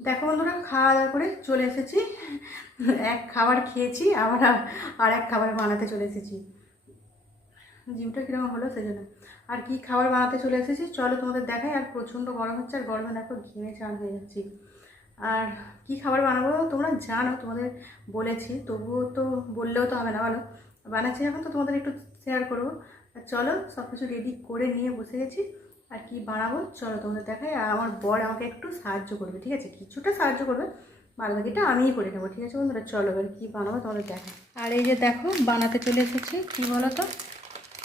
দেখো বন্ধুরা, খাওয়া দাওয়া করে চলে এসেছি। এক খাবার খেয়েছি, আবার আর এক খাবার বানাতে চলে এসেছি। জিভটা কীরকম হলো সেজন্য। আর কি খাবার বানাতে চলে এসেছি চলো তোমাদের দেখাই। আর প্রচণ্ড গরম হচ্ছে, আর গরমে দেখো ঘেমে চান হয়ে যাচ্ছি। আর কি খাবার বানাবো তোমরা জানো, তোমাদের বলেছি, তবুও তো বললেও তো হবে না, বলো। বানাচ্ছি এখন তো তোমাদের একটু শেয়ার করবো। আর চলো সব কিছু রেডি করে নিয়ে বসে গেছি। আর কি বানাবো চলো তোমাদের দেখাই। আর আমার বর আমাকে একটু সাহায্য করবে, ঠিক আছে, কিছুটা সাহায্য করবে, বাদ বাকিটা আমিই করে নেবো, ঠিক আছে বন্ধুরা। চলো এবার কী বানাবো তোমাদের দেখাই। আর এই যে দেখো বানাতে চলে এসেছি। কী বলো তো,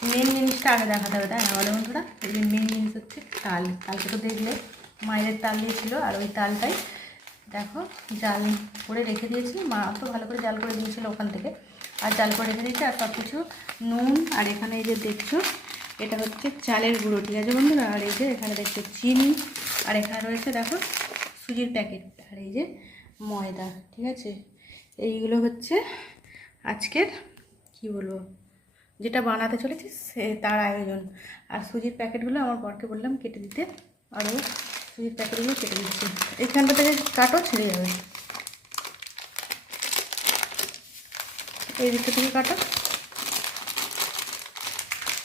মেন জিনিসটা আগে দেখাতে হবে, তাই না বলো বন্ধুরা। এই যে মেন জিনিস হচ্ছে তাল। কালকে তো দেখলে মায়ের তাল দিয়েছিল, আর ওই তালটাই দেখো জাল করে রেখে দিয়েছি। মা তো ভালো করে জাল করে দিয়েছিল ওখান থেকে, আর জাল করে রেখে দিয়েছি। আর সব কিছু নুন, আর এখানে এই যে দেখছো এটা হচ্ছে চালের গুঁড়ো, ঠিক আছে বন্ধুরা। আর এই যে এখানে দেখছো চিনি, আর এখানে রয়েছে দেখো সুজির প্যাকেট, আর এই যে ময়দা, ঠিক আছে। এইগুলো হচ্ছে আজকের কি বলবো যেটা বানাতে চলেছি সে তার আয়োজন। আর সুজির প্যাকেটগুলো আমার বরকে বললাম কেটে দিতে, আরও সুজির প্যাকেটগুলো কেটে দিচ্ছি। এইখানটা থেকে কাটো, ছিঁড়ে যাবে। এই দিকটা থেকে কাটো,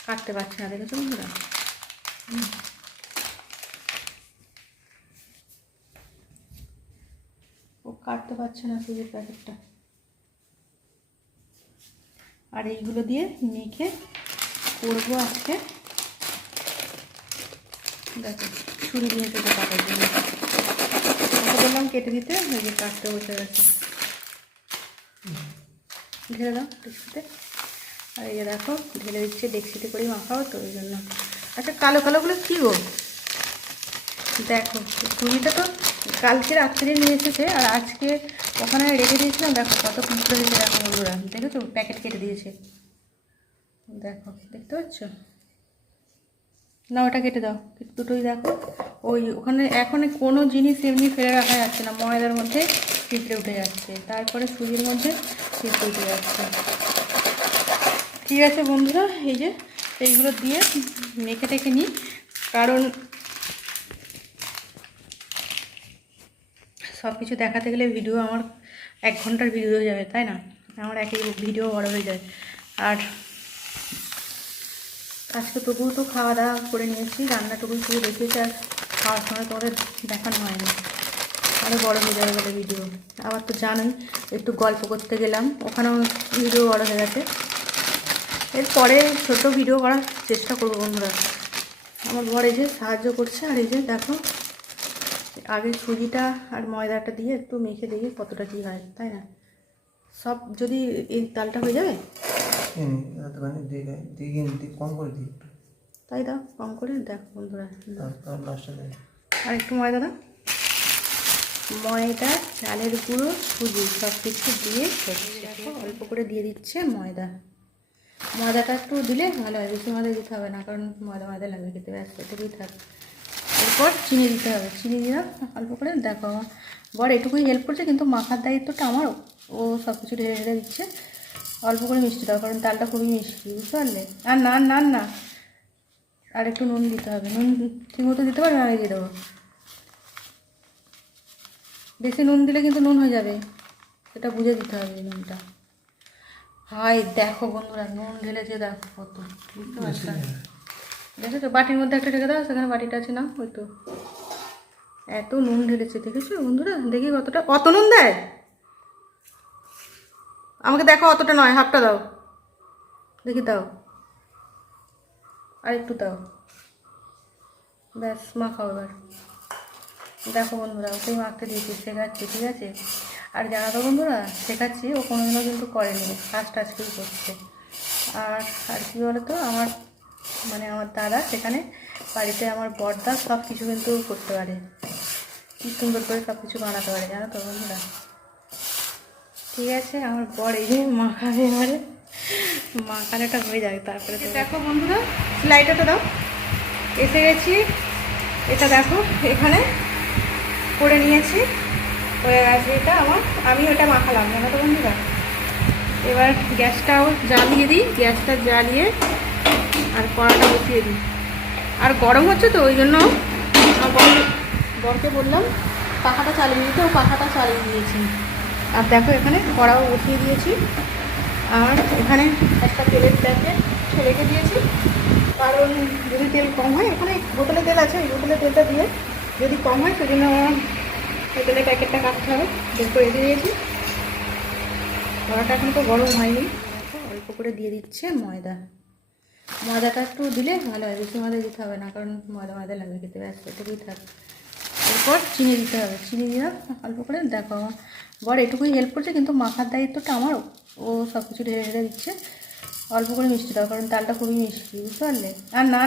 কাটতে পারছি না, দেখেছো বন্ধুরা। ও কাটতে পারছে না সুজির প্যাকেটটা। আর এইগুলো দিয়ে মেখে করবো আজকে। দেখো ছুরি দিয়ে কেটে কাটার জন্য ওকে বললাম কেটে দিতে, ওই যে কাটতে বসে গেছে। ঢেলে দাও ডেক্সিতে। আর এই যে দেখো ঢেলে দিচ্ছে, ডেক্সিতে করেই মাখাও তো ওই জন্য। আচ্ছা কালো কালোগুলো কী গো? দেখো ছুরিটা তো কালকে রাত্রে নিয়ে এসেছে, আর আজকে ওখানে রেখে দিয়েছিলাম। দেখো কত টুকরো দিয়েছে, দেখো বন্ধুরা, দেখেছো প্যাকেট কেটে দিয়েছে। দেখো দেখতে পাচ্ছ না, ওটা কেটে দাও, দুটোই দেখো। ওই ওখানে এখন কোনো জিনিস এমনি ফেলে রাখা যাচ্ছে না, ময়দার মধ্যে পিঁপড়ে উঠে যাচ্ছে, তারপরে সুজির মধ্যে পিঁপড়ে উঠে যাচ্ছে। ঠিক আছে বন্ধুরা, এই যে এইগুলো দিয়ে মেখে টেখে নিই, কারণ সব কিছু দেখাতে গেলে ভিডিও আমার 1 ঘন্টার ভিডিও হয়ে যাবে, তাই না? আমার একই ভিডিও বড় হয়ে যায়। আর আজকে তবুও তো খাওয়া দাওয়া করে নিয়েছি, রান্নাটুকু শুধু দেখিয়েছি, আর খাওয়ার সময় তোমাদের দেখানো হয়নি, আরও বড় হয়ে যাবে বলে ভিডিও। আবার তো জানোই একটু গল্প করতে গেলাম, ওখানেও ভিডিও বড় হয়ে গেছে। এরপরে ছোটো ভিডিও করার চেষ্টা করবো বন্ধুরা। আমার বর এই যে সাহায্য করছে। আর এই যে দেখো আগে সুজিটা আর ময়দাটা দিয়ে একটু মেখে দেখি কতটা কী হয়, তাই না? সব যদি এই তালটা হয়ে যাবে কম করে দিই, তাই দাও কম করে। দেখো বন্ধুরা আর একটু ময়দা দাও, ময়দা, চালের গুঁড়ো, সুজি সব কিছু দিয়ে দেখো অল্প করে দিয়ে দিচ্ছে ময়দা। ময়দাটা একটু দিলে ভালো হয়, বেশি ময়দা দিতে হবে না, কারণ ময়দা ময়দা লাগবে খেতে, ব্যাস এটুকুই থাক। এরপর চিনি দিতে হবে, চিনি দিলাম অল্প করে। দেখো আমার বর এটুকুই হেল্প করছে, কিন্তু মাখার দায়িত্বটা আমারও। ও সব কিছু ঢেলে ঢেলে দিচ্ছে। অল্প করে মিষ্টি দাও, কারণ তালটা খুবই মিষ্টি, বুঝতে পারলে। আর না আর একটু নুন দিতে হবে। নুন ঠিকমতো দিতে পারবে, আমি দিয়ে দেবো। বেশি নুন দিলে কিন্তু নুন হয়ে যাবে, সেটা বুঝে দিতে হবে নুনটা। হাই দেখো বন্ধুরা নুন ঢেলেছে, দেখো কত, বুঝতে পারছো? দেখেছো বাটির মধ্যে একটা রেখে দাও, সেখানে বাটিটা আছে না, ওই তো এত নুন ঢেলেছে, দেখেছো বন্ধুরা? দেখি কতটা, কত নুন দেয় আমাকে, দেখো অতটা নয়, হাফটা দাও দেখি, দাও আর একটু দাও, ব্যাস মাখাও এবার। দেখো বন্ধুরা ওকেই মাখতে দিয়েছি, শেখাচ্ছি, ঠিক আছে। আর জানা তো বন্ধুরা শেখাচ্ছি, ও কোনোদিনও কিন্তু করেনি, ফার্স্ট আজকেই করছে। আর আর কী বলতো, আমার মানে আমার দাদা সেখানে বাড়িতে, আমার বড়দা সব কিছু কিন্তু করতে পারে, কি সুন্দর করে সব কিছু বানাতে পারে, জানো তো বন্ধুরা। ঠিক আছে, আমার বর এই যে মাখাবে, এবারে মাখানোটা হয়ে যাবে, তারপরে দেখো বন্ধুরা সেলাইটাটা দাও, এসে গেছি। এটা দেখো এখানে করে নিয়েছি, হয়ে গেছে এটা আমার, আমি ওটা মাখালাম, জানো তো বন্ধুরা। এবার গ্যাসটাও জ্বালিয়ে দিই, গ্যাসটা জ্বালিয়ে আর কড়াটা বসিয়ে দিই। আর গরম হচ্ছে তো ওই জন্য বরকে বললাম পাখাটা চালিয়ে দিতে, ও পাখাটা চালিয়ে দিয়েছি। আর দেখো এখানে কড়াও বসিয়ে দিয়েছি, আর এখানে একটা তেলের প্যাকেট রেখে দিয়েছি, কারণ যদি তেল কম হয়, এখানে বোতলে তেল আছে, এই বোতলে তেলটা দিয়ে যদি কম হয় সেজন্য এই তেলের প্যাকেটটা কাটতে হবে, বের করে রেখে দিয়েছি। কড়াটা এখন তো গরম হয়নি, অল্প করে দিয়ে দিচ্ছে ময়দা। ময়দাটা একটু দিলে ভালো হয়, বেশি ময়দা দিতে হবে না, কারণ ময়দা ময়দা লাগবে খেতে, ব্যস্ত এটুকুই থাক। এরপর চিনি দিতে হবে, চিনি দিলাম অল্প করে। দেখো আমার বড় এটুকুই হেল্প করছে, কিন্তু মাখার দায়িত্বটা আমার, ও সব কিছু ঢেলে ঢেলে দিচ্ছে। অল্প করে মিষ্টি দাও, কারণ তালটা খুবই মিষ্টি, বুঝতে পারলে। আর না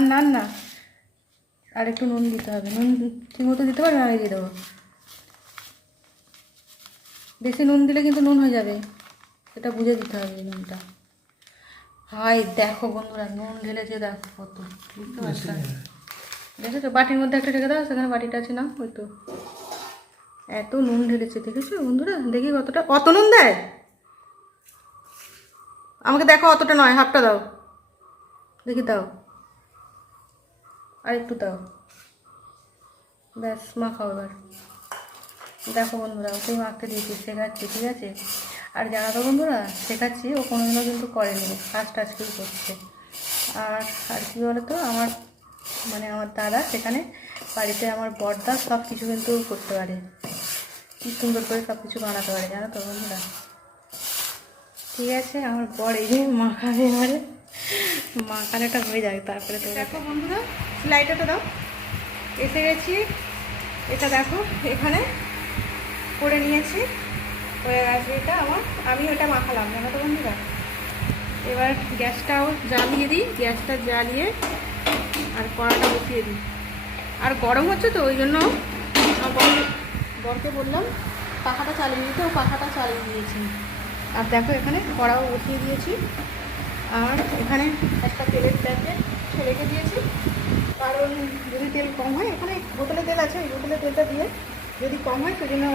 আর একটু নুন দিতে হবে, নুন ঠিক মতো দিতে পারবে, আমি দিয়ে দেবো। বেশি নুন দিলে কিন্তু নুন হয়ে যাবে, সেটা বুঝে দিতে হবে এই নুনটা। হাই দেখো বন্ধুরা, নুন ঢেলেছে, দেখো কত, বুঝতে পারছো? দেখেছো বাটির মধ্যে একটা রেখে দাও, সেখানে বাটিটা আছে না, ওই তো এত নুন ঢেলেছে, দেখেছো বন্ধুরা? দেখি কতটা, কত নুন দেয় আমাকে, দেখো অতটা নয়, হাফটা দাও, দেখি দাও, আর একটু দাও, ব্যাস মাখাও এবার। দেখো বন্ধুরা, ওকেই মাখতে দিয়েছি, শেখাচ্ছি, ঠিক আছে? আর জানা তো বন্ধুরা, শেখাচ্ছি, ও কোনোদিনও কিন্তু করেনি, ফার্স্ট আজকেই করছে। আর আর কী বলতো, আমার মানে আমার দাদা সেখানে বাড়িতে, আমার বড়দা সব কিছু কিন্তু করতে পারে, কি সুন্দর করে সব কিছু বানাতে পারে, জানো তো বন্ধুরা? ঠিক আছে, আমার বর এই যে মাখাবে, এবারে মাখানোটা হয়ে যাবে, তারপরে তো দেখো বন্ধুরা, লাইটারটা দাও, এসে গেছি। এটা দেখো এখানে করে নিয়েছি, হয়ে গেছে এটা আমার, আমি ওটা মাখালাম, জানো তো বন্ধুরা? এবার গ্যাসটাও জ্বালিয়ে দিই, গ্যাসটা জ্বালিয়ে আর কড়াটা বসিয়ে দিই। আর গরম হচ্ছে তো, ওই জন্য বরকে বললাম পাখাটা চালিয়ে দিতে, ও পাখাটা চালিয়ে দিয়েছি। আর দেখো এখানে কড়াও বসিয়ে দিয়েছি, আর এখানে একটা তেলের প্যাকেট রেখে দিয়েছি, কারণ যদি তেল কম হয়, এখানে বোতলে তেল আছে, এই বোতলে তেলটা দিয়ে যদি কম হয় সেজন্য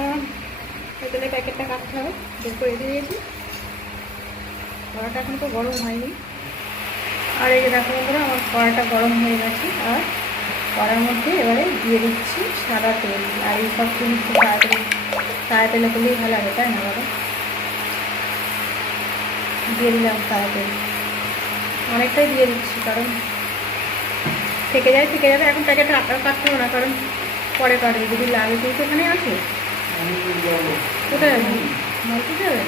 এই তেলের প্যাকেটটা কাটতে হবে, বের করে রেখে দিয়েছি। কড়াটা এখন তো গরম হয়নি। আর এই যে দেখো বন্ধুরা, আমার কড়াটা গরম হয়ে গেছে, আর কড়ার মধ্যে এবারে দিয়ে দিচ্ছি সাদা তেল। আর এই সব জিনিস তাড়াতাড়ি সাদা তেলে করলেই ভালো লাগে, তাই না বলো? দিয়ে দিলাম সাদা তেল, অনেকটাই দিয়ে দিচ্ছি, কারণ থেকে যাবে। এখন প্যাকেটটা আটাও কাটতে হবে না, কারণ পরে কাটবে যদি লাগে। কিন্তু এখানে আছে, কোথায় আছে, মালকি যাবে।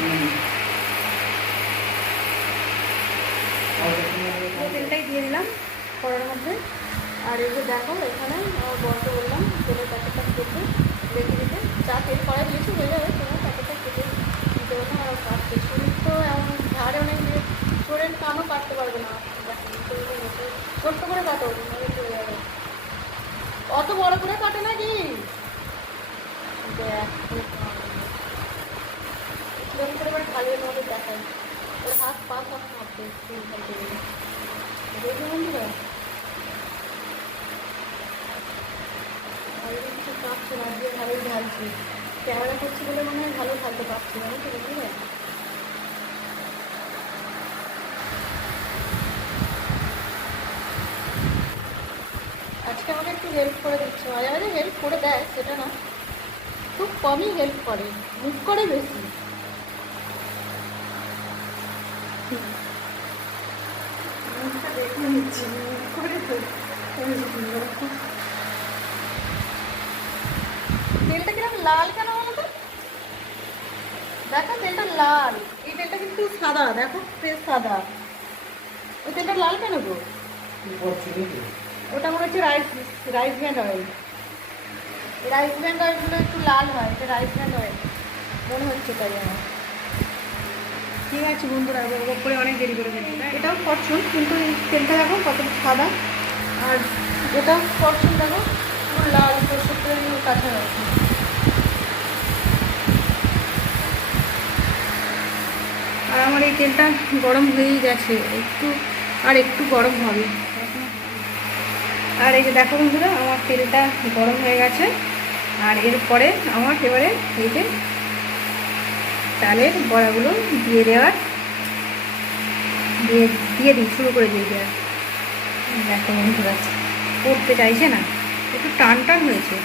তেলটাই দিয়ে দিলাম কড়ার মধ্যে। আর এই যে দেখো এখানে আমার বরকে বললাম তেলের প্যাকেটটা কেটে রেখে দিতে, যা তেল কড়াই দিয়েছি হয়ে যাবে, তোমার প্যাকেটটা কেটে দিতে হবে না। আর কাটতে ছুরি তো এমন ধারে অনেক চোরের কানও কাটতে পারবে না, ছোট্ট করে কাটো, চলে যাবে। অত বড় করে কাটে নাকি, কিরকম করে এবার ঢালিয়ে তোমাদের দেখায়, ওর হাত পা সব কাঁপবে দেখবে বন্ধুরা। আর কিছু কাঁপছে না, দিয়ে ভালোই ঢালছি, ক্যামেরা করছি বলে মনে হয় ভালো ঢালতে পারছি, জানো তো বন্ধুরা? আজকে আমাকে একটু হেল্প করে দিচ্ছে, মাঝে মাঝে হেল্প করে দেয়, সেটা না, খুব কমই হেল্প করে, মুখ করে বেশি। মুখটা দেখে নিচ্ছি, মুখ করে তো তেলটা কিরকম লাল কেন বলো তো? দেখো তেলটা লাল, এই তেলটা কিন্তু সাদা, দেখো তেল সাদা, ওই তেলটা লাল কেন গো? ওটা মনে হচ্ছে rice brand oil, rice brand অয়েলগুলো একটু লাল হয়, এটা রাইস ব্র্যান্ড অয়েল মনে হচ্ছে, তাই আমার। ঠিক আছে বন্ধুরা, করে অনেক দেরি করে ফেলি, এটাও ফরচুন, কিন্তু এই তেলটা দেখো কত সাদা, আর এটা ফরচুন দেখো পুরো লাল, সরষের তেলের কাছাকাছি। আর আমার এই তেলটা গরম হয়েই গেছে, একটু গরম হবে। আর এই যে দেখো বন্ধুরা, আমার তেলটা গরম হয়ে গেছে, আর এরপরে আমার এবারে এই যে চালের বড়াগুলো দিয়ে দিই, শুরু করে দিয়ে দেওয়ার। দেখো বন্ধুরা, করতে চাইছে না, একটু টান হয়েছে,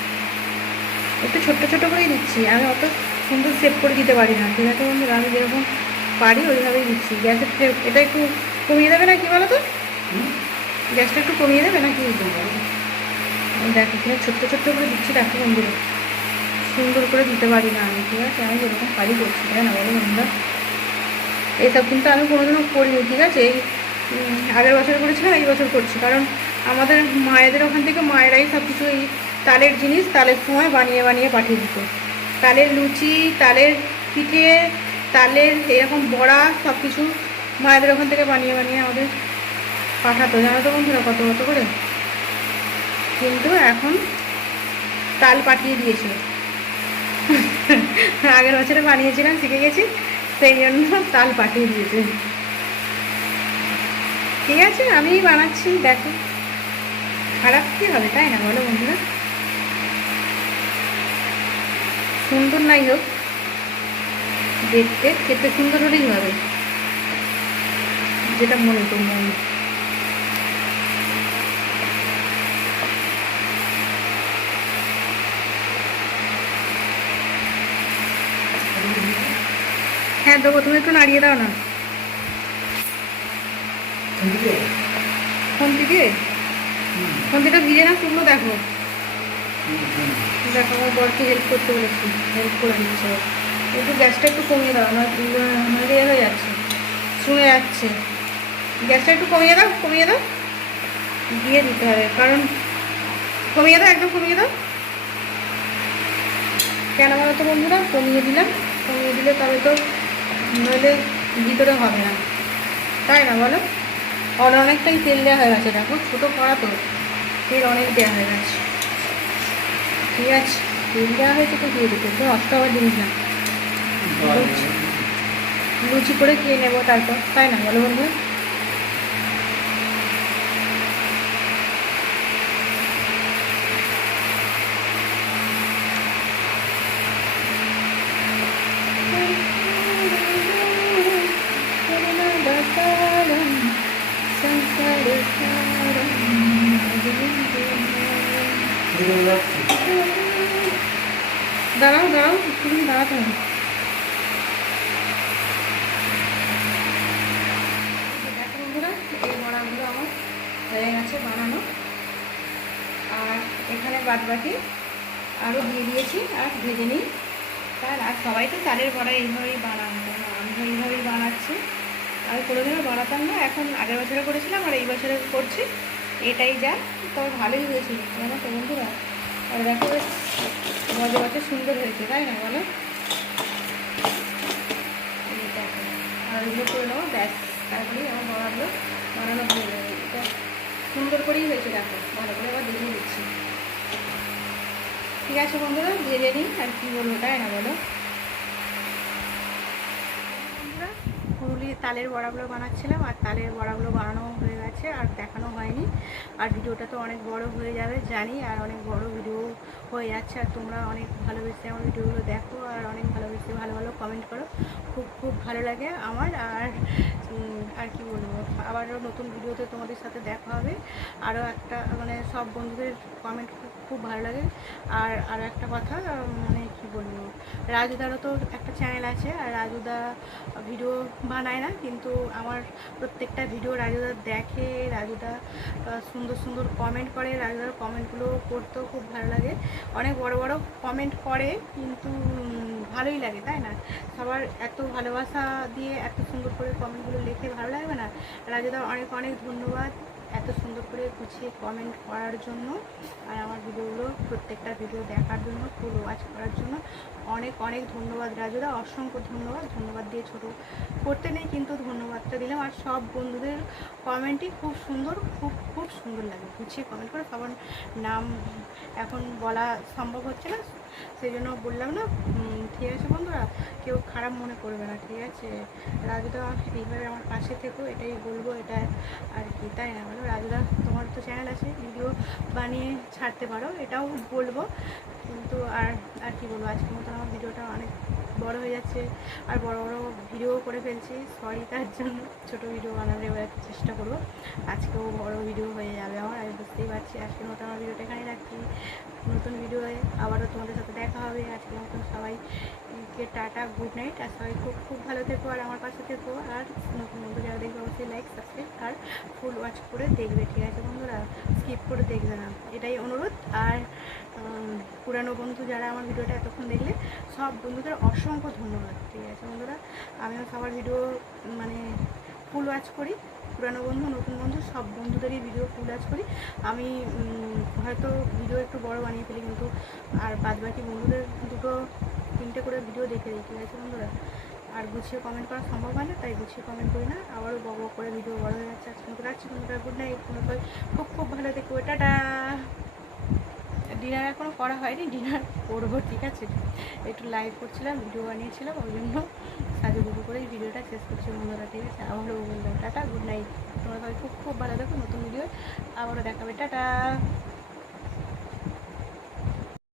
একটু ছোট্ট ছোটো করেই দিচ্ছি, আমি অত সুন্দর সেভ করে দিতে পারি না, ঠিক আছে বন্ধুরা? আমি যেরকম পারি ওইভাবেই দিচ্ছি। গ্যাসের ফ্লেম এটা একটু কমিয়ে দেবে না কি বলো তো? গ্যাসটা একটু কমিয়ে দেবে না কি? দেখো কিনা ছোট্ট ছোট্ট করে দিচ্ছি, দেখো বন্ধুরা সুন্দর করে দিতে পারি না আমি, ঠিক আছে? আমি যেরকম পারি করছি, তাই না বলো বন্ধুরা? এইসব কিন্তু আমি কোনোদিনও করিনি, ঠিক আছে? এই আগের বছর করেছিলাম, এই বছর করছি, কারণ আমাদের মায়েদের ওখান থেকে মায়েরাই সব কিছু এই তালের জিনিস তালের সময় বানিয়ে বানিয়ে পাঠিয়ে দিত। তালের লুচি, তালের পিঠে, তালের এরকম বড়া সব কিছু মায়েদের ওখান থেকে বানিয়ে বানিয়ে আমাদের পাঠাতো, জানো তো বন্ধুরা, কত কত করে। কিন্তু এখন তাল পাঠিয়ে দিয়েছে। আগের বছরে বানিয়েছিলাম, শিখে গেছি, সেই জন্য তাল পাঠিয়ে দিয়েছে। ঠিক আছে, আমিই বানাচ্ছি, দেখো খারাপ কী হবে, তাই না বলো বন্ধুরা? সুন্দর নাই হোক, দেখতে খেতে সুন্দর হলেই হবে, যেটা মনে তো মন। হ্যাঁ দেবো, তুমি একটু নাড়িয়ে দাও না। খন্তিটা ভিজে না শুকনো, দেখো দেখো আমার বরকে হেল্প করতে বলেছি, হেল্প করে দিচ্ছে। একটু গ্যাসটা একটু কমিয়ে দাও, নইলে হয়ে যাচ্ছে, ছুঁয়ে যাচ্ছে। গ্যাসটা একটু কমিয়ে দাও, কমিয়ে দাও, দিয়ে দিতে হবে, কারণ কমিয়ে দাও, একদম কমিয়ে দাও। কেন বলো তো বন্ধুরা? কমিয়ে দিলাম, কমিয়ে দিলে তবে তো, নইলে ভিতরে হবে না, তাই না বলো? অনেকটাই তেল দেওয়া হয়ে গেছে, দেখো ছোটো কড়া তো, তেল অনেক দেওয়া হয়ে গেছে। ঠিক আছে, তেল দেওয়া হয়েছে তো দিয়ে দিতে, তো নষ্ট হওয়ার জিনিস না। লুচি করে খেয়ে নেবো তারপর, তাই না বলো বন্ধু? দাঁড়াও দাঁড়াও, তুমি দাঁড়াতে হবে। দেখো বন্ধুরা, এই বড়াগুলো আমার হয়ে গেছে বানানো, আর এখানে বাদ বাকি আরও দিয়ে দিয়েছি, আর ভেজে নিই। আর সবাই তো তালের বড়া এইভাবেই বানানো, আমি এইভাবেই বানাচ্ছি। আমি কোনোদিনও বানাতাম না, এখন আগের বছরে করেছিলাম আর এই বছরে করছি, এটাই যা। তবে ভালোই হয়েছিল জানো তো বন্ধুরা, আর দেখো বেশ মজা সুন্দর হয়েছে, তাই না বলো? আর এগুলো করে নেবো, ব্যাস, তারপরেই আমার বড়াগুলো বানানো হয়ে যাবে। এটা সুন্দর করেই হয়েছে, দেখো ভালো করে আবার দেখিয়ে দিচ্ছি। ঠিক আছে বন্ধুরা, ভেজে নিই, আর কী বলবো, তাই না বলো? বন্ধুরা, পুরুলির তালের বড়াগুলো বানাচ্ছিলাম, আর তালের বড়াগুলো বানানো হয়ে গেছে, আর দেখানো হয়নি। আর ভিডিওটা তো অনেক বড় হয়ে যাবে জানি, আর অনেক বড় ভিডিও হয়ে যাচ্ছে, আর তোমরা অনেক ভালোবেসে আমার ভিডিওগুলো দেখো, আর অনেক ভালোবেসে ভালো ভালো কমেন্ট করো, খুব খুব ভালো লাগে আমার। আর কি বলবো, আবারও নতুন ভিডিওতে তোমাদের সাথে দেখা হবে। আরও একটা মানে সব বন্ধুদের কমেন্ট খুব খুব ভালো লাগে। আর আরও একটা কথা, মানে কি বলবো, রাজুদারও তো একটা চ্যানেল আছে, আর রাজুদা ভিডিও বানায় না, কিন্তু আমার প্রত্যেকটা ভিডিও রাজুদা দেখে, রাজুদা সুন্দর সুন্দর কমেন্ট করে, রাজুদার কমেন্টগুলো পড়তেও খুব ভালো লাগে। অনেক বড় বড় কমেন্ট করে, কিন্তু ভালোই লাগে, তাই না? সবার এত ভালোবাসা দিয়ে এত সুন্দর করে কমেন্টগুলো লিখে ভালো লাগবে না? রাজুদা অনেক অনেক ধন্যবাদ এত সুন্দর করে গুছিয়ে কমেন্ট করার জন্য, আর আমার ভিডিওগুলো প্রত্যেকটা ভিডিও দেখার জন্য, ফুল ওয়াচ করার জন্য অনেক অনেক ধন্যবাদ রাজুদা, অসংখ্য ধন্যবাদ। ধন্যবাদ দিয়ে ছোটো করতে নেই, কিন্তু ধন্যবাদটা দিলাম। আর সব বন্ধুদের কমেন্টই খুব সুন্দর, খুব খুব সুন্দর লাগে, গুছিয়ে কমেন্ট করে। সবার নাম এখন বলা সম্ভব হচ্ছে না, সেই জন্য বললাম না। ঠিক আছে বন্ধুরা, কেউ খারাপ মনে করবে না, ঠিক আছে? রাজুদা এইভাবে আমার পাশে থেকো, এটাই বলবো, এটা আর কি, তাই না বলো? রাজুদা, তোমার তো চ্যানেল আছে, ভিডিও বানিয়ে ছাড়তে পারো, এটাও বলবো। কিন্তু আর আর কি বলবো, আজকের মতন আমার ভিডিওটা অনেক বড় হয়ে যাচ্ছে আর বড় বড় ভিডিও করে ফেলছি, সরি তার জন্য। ছোটো ভিডিও বানানোর এবার চেষ্টা করবো, আজকেও বড় ভিডিও হয়ে যাবে আমার, আমি বুঝতেই পারছি। আজকের মতো আমার ভিডিওটা এখানে রাখছি, নতুন ভিডিওয়ে আবারও তোমাদের সাথে দেখা হবে। আজকের মতন সবাইকে টাটা, গুড নাইট। আর সবাই খুব খুব ভালো থেকো আর আমার পাশে থেকো। আর নতুন বন্ধু যারা দেখবে অবশ্যই লাইক সাবস্ক্রাইব আর ফুল ওয়াচ করে দেখবে, ঠিক আছে বন্ধুরা? স্কিপ করে দেখবে না, এটাই অনুরোধ। আর পুরানো বন্ধু যারা আমার ভিডিওটা এতক্ষণ দেখলে, সব বন্ধুদের অসংখ্য ধন্যবাদ, ঠিক আছে বন্ধুরা? আমিও সবার ভিডিও মানে ফুল ওয়াচ করি, পুরানো বন্ধু নতুন বন্ধু সব বন্ধুদেরই ভিডিও ফুল ওয়াচ করি। আমি হয়তো ভিডিও একটু বড় বানিয়ে ফেলি, কিন্তু আর বাদবাকি বন্ধুদের 2-3টে করে ভিডিও দেখে দিই, ঠিক আছে বন্ধুরা? আর গুছিয়ে কমেন্ট করা সম্ভব হয় না, তাই গুছিয়ে কমেন্ট করি না, আবারও বড় করে ভিডিও বড় হয়ে যাচ্ছে। আজকে মতো রাখছি বন্ধুরা, গুড নাইট। খুব খুব ভালো থেকো, টাটা। ডিনার এখনও করা হয়নি, ডিনার করবো, ঠিক আছে? একটু লাইভ করছিলাম, ভিডিও বানিয়েছিলাম, ওই জন্য সাজুগুজু করে এই ভিডিওটা শেষ করছি বন্ধুরা, ঠিক আছে? আবারও বললাম টাটা, গুড নাইট। তোমরা সবাই খুব খুব ভালো থাকো, নতুন ভিডিও আবারও দেখাবে, টাটা।